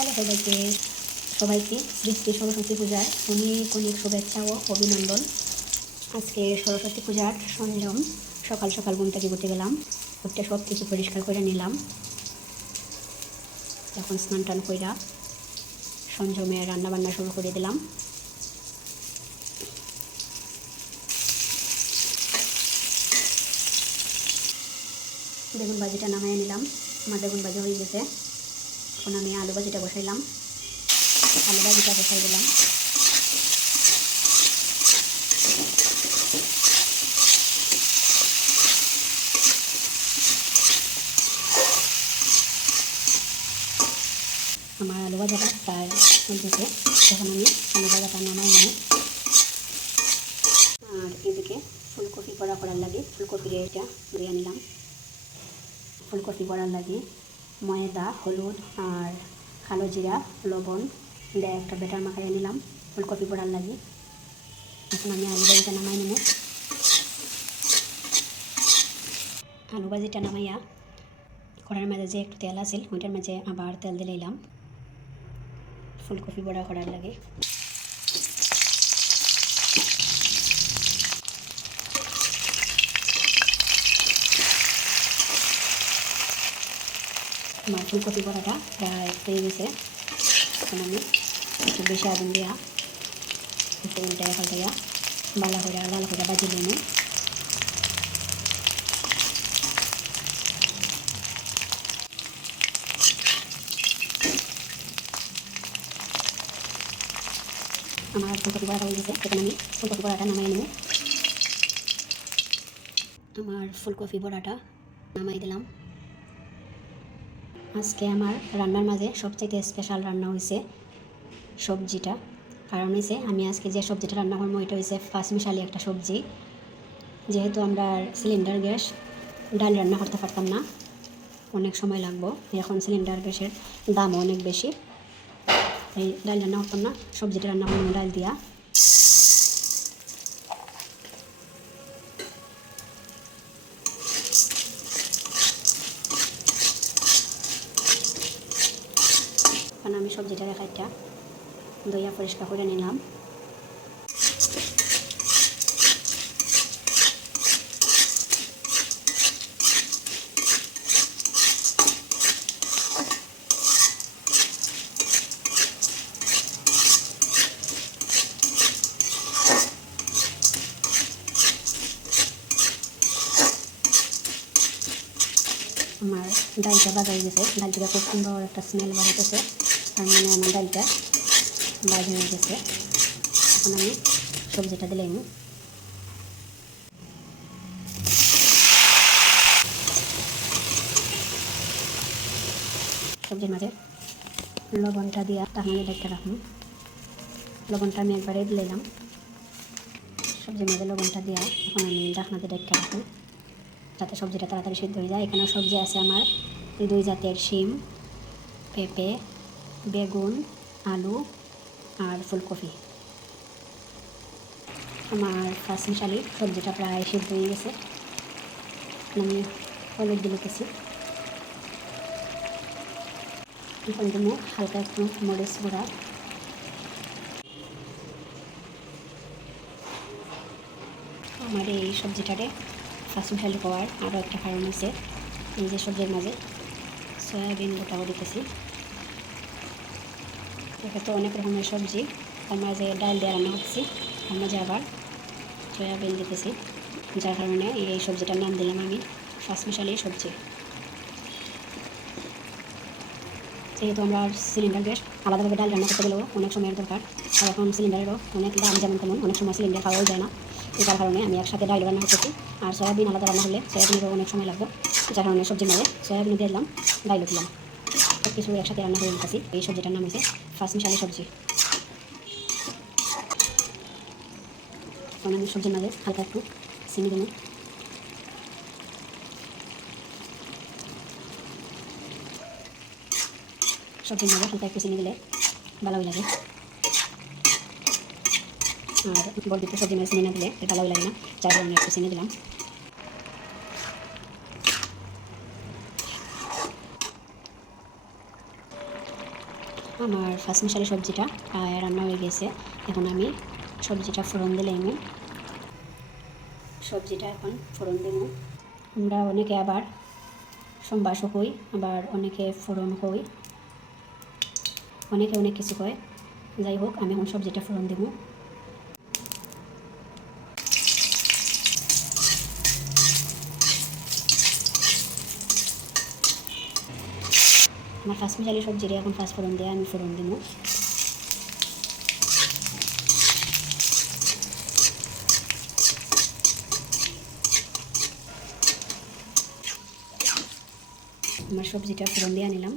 তাহলে সবাইকে আজকে সরস্বতী পূজার অনেক অনেক শুভেচ্ছা ও অভিনন্দন। আজকে সরস্বতী পূজার সঞ্জম সকাল সকাল ঘুম থেকে উঠে গেলাম, উঠে সব কিছু পরিষ্কার করে নিলাম। তখন স্নান টান কইরা সঞ্জমে রান্নাবান্না শুরু করে দিলাম। বেগুন ভাজিটা নামাই নিলাম। আমার বেগুন ভাজি হয়ে গেছে। এখন আমি আলু ভাজিটা বসাইলাম। আলু ভাজিটা বসাই দিলাম। আমার আলু ভাজাটা প্রায় হয়ে গেছে। তখন আমি আলু ভাজাটা নামাই নেব। আর এদিকে ফুলকপি বড়া করার লাগে ফুলকপির এটা দিয়ে নিলাম। ফুলকপি বড়ার লাগে ময়দা, হলুদ আর কালো জিরা, লবণ দিয়ে একটা বেটার মাখাইয়ে নিলাম ফুলকপি বড়ার লাগে। এখন আমি আলু ভাজিটা নামাই নেব। আলু ভাজিটা নামাইয়া কড়াইয়ের মাঝে যে একটু তেল আছিল ওইটার মাঝে আবার তেল দিয়ে নিলাম ফুলকপি বড়া করার লাগে। আমার ফুলকপি বড়াটা প্রায় হয়ে গেছে। এখন আমি একটু বেশি আগুন দিয়া একটু উল্টায় পাল্টাইয়া লাল করে বাজিয়ে নেব। আমার ফুলকপি বড়াটা হয়ে গেছে। এখন আমি ফুলকপি বড়াটা নামাই নেব। আমার ফুলকপি বড়াটা নামাই দিলাম। আজকে আমার রান্নার মাঝে সবচেয়ে স্পেশাল রান্না হয়েছে সবজিটা। কারণ হয়েছে আমি আজকে যে সবজিটা রান্না করবো এটা হয়েছে পাঁচমিশালি একটা সবজি। যেহেতু আমরা সিলিন্ডার গ্যাস ডাল রান্না করতে পারতাম না, অনেক সময় লাগবো। এখন সিলিন্ডার গ্যাসের দামও অনেক বেশি, এই ডাল রান্না করতাম না, সবজিটা রান্না করবো ডাল দিয়া। এখন আমি সবজিটা একটা ধুইয়া পরিষ্কার করে নিলাম। আমার ডালটা ভাজা হয়ে গেছে। ডাল থেকে খুব সুন্দর একটা স্মেল বাড়াইতেছে, তার মানে আমার ডালটা ভাজা হয়ে গেছে। এখন আমি সবজিটা দিলাম। সবজির মাঝে লবণটা দিয়া তাহলে ডালটা রাখুন। লবণটা আমি একবারে দিলাম সবজির মাঝে লবণটা দিয়া। এখন আমি ঢাকনাতে ডালটা রাখুন যাতে সবজিটা তাড়াতাড়ি সিদ্ধ হয়ে যায়। এখানে সবজি আছে আমার 2 জাতের শিম, পেঁপে, বেগুন, আলু আর ফুলকপি। আমার পাঁচমিশালি সবজিটা প্রায় সিদ্ধ হয়ে গেছে। আমি হলুদ দিতেছি। এখন দেবো হালকা একটু মরিচ গুঁড়া। আমার এই সবজিটারে পাঁচমিশালি হওয়ার আরও একটা কারণ আছে, এই যে সবজির মাঝে সয়াবিন গোটাও দিতেছি। এখানে তো অনেক রকমের সবজি, তার মাঝে ডাল দিয়ে রান্না করছি, তার মাঝে আবার সয়াবিন দিতেছি, যার কারণে এই সবজিটার নাম দিলাম আমি পাঁচমিশালি সবজি। যেহেতু আমরা সিলিন্ডার গ্যাস আলাদাভাবে ডাল রান্না করতে গেলেও অনেক সময়ের দরকার, আর এখন সিলিন্ডারেরও অনেক দাম যেমন তেমন, অনেক সময় সিলিন্ডার খাওয়াও যায় না। যার কারণে আমি একসাথে ডাল রান্না করতেছি। আর সয়াবিন আলাদা রান্না হলে সয়াবিনেরও অনেক সময় লাগবে, যার কারণে সবজির মাঝে সয়াবিন দিয়ে দিলাম, ডাইলও দিলাম, সব কিছু একসাথে রান্না করে নিতেছি। এই সবজিটার নাম হয়েছে পাঁচমিশালি সবজি। এখন আমি সবজির মাঝে হালকা একটু চিনি দেবো। সবজির মাঝে হালকা একটু চিনি দিলে ভালোই লাগে, আর বলতে সবজির মাঝে চিনি না দিলে ভালোই লাগে না, যার কারণে একটু চিনি দিলাম। আমার ফার্স্ট মিশালি সবজিটা রান্না হয়ে গেছে। এখন আমি সবজিটা ফোড়ন দিলে সবজিটা এখন ফোড়ন দেব। আমরা অনেকে আবার সম্বাসও হই, আবার অনেকে ফোড়ন হই, অনেকে অনেক কিছু হয়। যাই হোক, আমি এখন সবজিটা ফোড়ন দেব। আমার ফার্স্ট মিশালি সবজিটা এখন ফার্স্ট ফোড়ন দিয়ে আমি ফোড়ন দেব। আমার সবজিটা ফোড়ন দিয়ে নিলাম।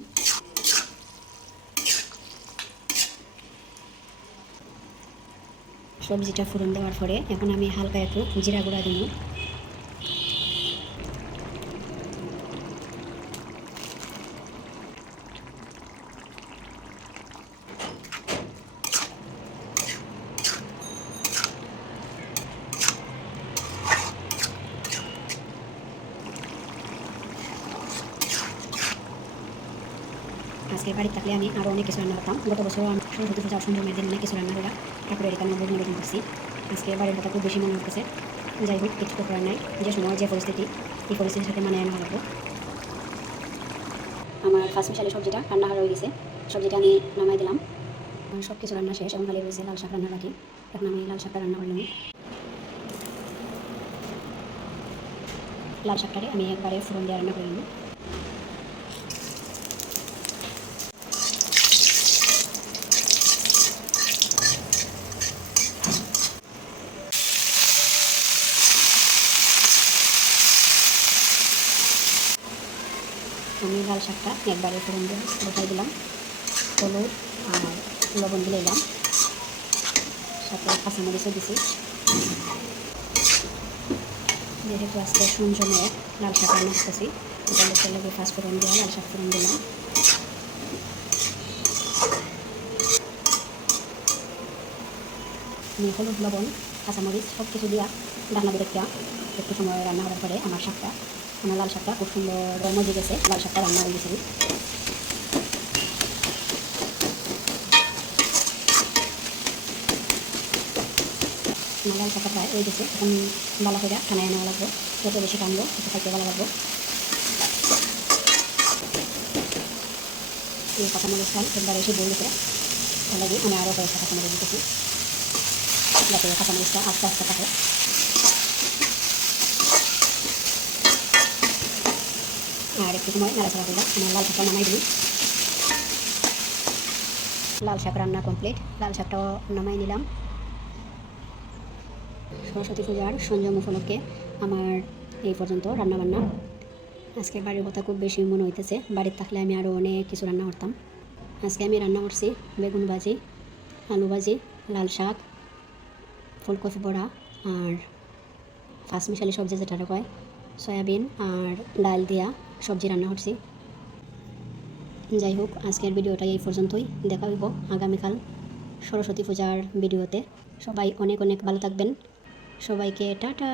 সবজিটা ফোড়ন দেওয়ার পরে এখন আমি হালকা একটু জিরা গুঁড়া দিব। আজকে বাড়িতে থাকলে আমি আরও অনেক কিছু রান্না করতাম। গত বছর আমি সরস্বতী পূজা সন্ধ্যের দিন অনেক কিছু রান্না করা, তারপরে এখানে অন্যরকম করছি। আজকে বাড়ির কথা খুব বেশি মনে হচ্ছে। যাই হোক, কিছু তো করার নাই। যে সময় যে পরিস্থিতি, এই পরিস্থিতির সাথে মানিয়ে নেওয়া লাগবে। আমার ফার্স্ট মিশালি সবজিটা রান্না হয়ে গেছে। সবজিটা আমি নামাই দিলাম। সব কিছু রান্না শেষ, এখন খালি রয়েছে লাল শাক রান্না বাকি। এখন আমি লাল শাকটা রান্না করলাম। লাল শাকটারে আমি একবারে ফোড়ন দিয়ে রান্না করলাম। আমি লাল শাকটা একবারে ফোড়ন দিয়ে বসাই দিলাম। হলুদ আর লবণ দিয়ে দিলাম, সাথে কাঁচামরিচও দিছি। যেহেতু আজকে সঞ্জমে লাল শাক রান্না করতেছি, এটা লোকের লাগে ফার্স্ট ফোড়ন দিয়ে লাল শাক ফোড়ন দিলাম। আমি হলুদ, লবণ, কাঁচামরিচ সব কিছু দিয়া রান্না করে একটু সময় রান্না করার পরে আমার লাল শাকটা খুব সুন্দর মজে গেছে। লাল শাকটা রান্না হয়ে গেছে। আমার লাল শাকটা প্রায় হয়ে গেছে। এখন বালা করে টানায় নেওয়া লাগবে। যত বেশি টানবো তত খাইতে ভালো লাগবে। এই কাঁচামরিচটা একবার এসে বই গেছে, ভালো লাগে। আমি আরও কয়েকটা কাঁচামরিচ দিতেছি, যাতে কাঁচামরিচটা আস্তে আস্তে থাকে। আর একটু সময় নাড়াচাড়া দিলাম। আমার লাল শাকটা নামাই দিই। লাল শাক রান্না কমপ্লিট। লাল শাকটাও নামাই নিলাম। সরস্বতী পূজার সঞ্জম উপলক্ষে আমার এই পর্যন্ত রান্নাবান্না। আজকে বাড়ির কথা খুব বেশি মনে হইতেছে। বাড়ির থাকলে আমি আরও অনেক কিছু রান্না করতাম। আজকে আমি রান্না করছি বেগুন ভাজি, আলু ভাজি, লাল শাক, ফুলকপি বড়া আর ফার্স্ট মিশালি সবজি যেটা কয় সয়াবিন আর ডাল দিয়া সবজি রান্না করছি। যাই হোক, আজকের ভিডিওটা এই পর্যন্তই। দেখা হইব আগামীকাল সরস্বতী পূজার ভিডিওতে। সবাই অনেক অনেক ভালো থাকবেন। সবাইকে টাটা।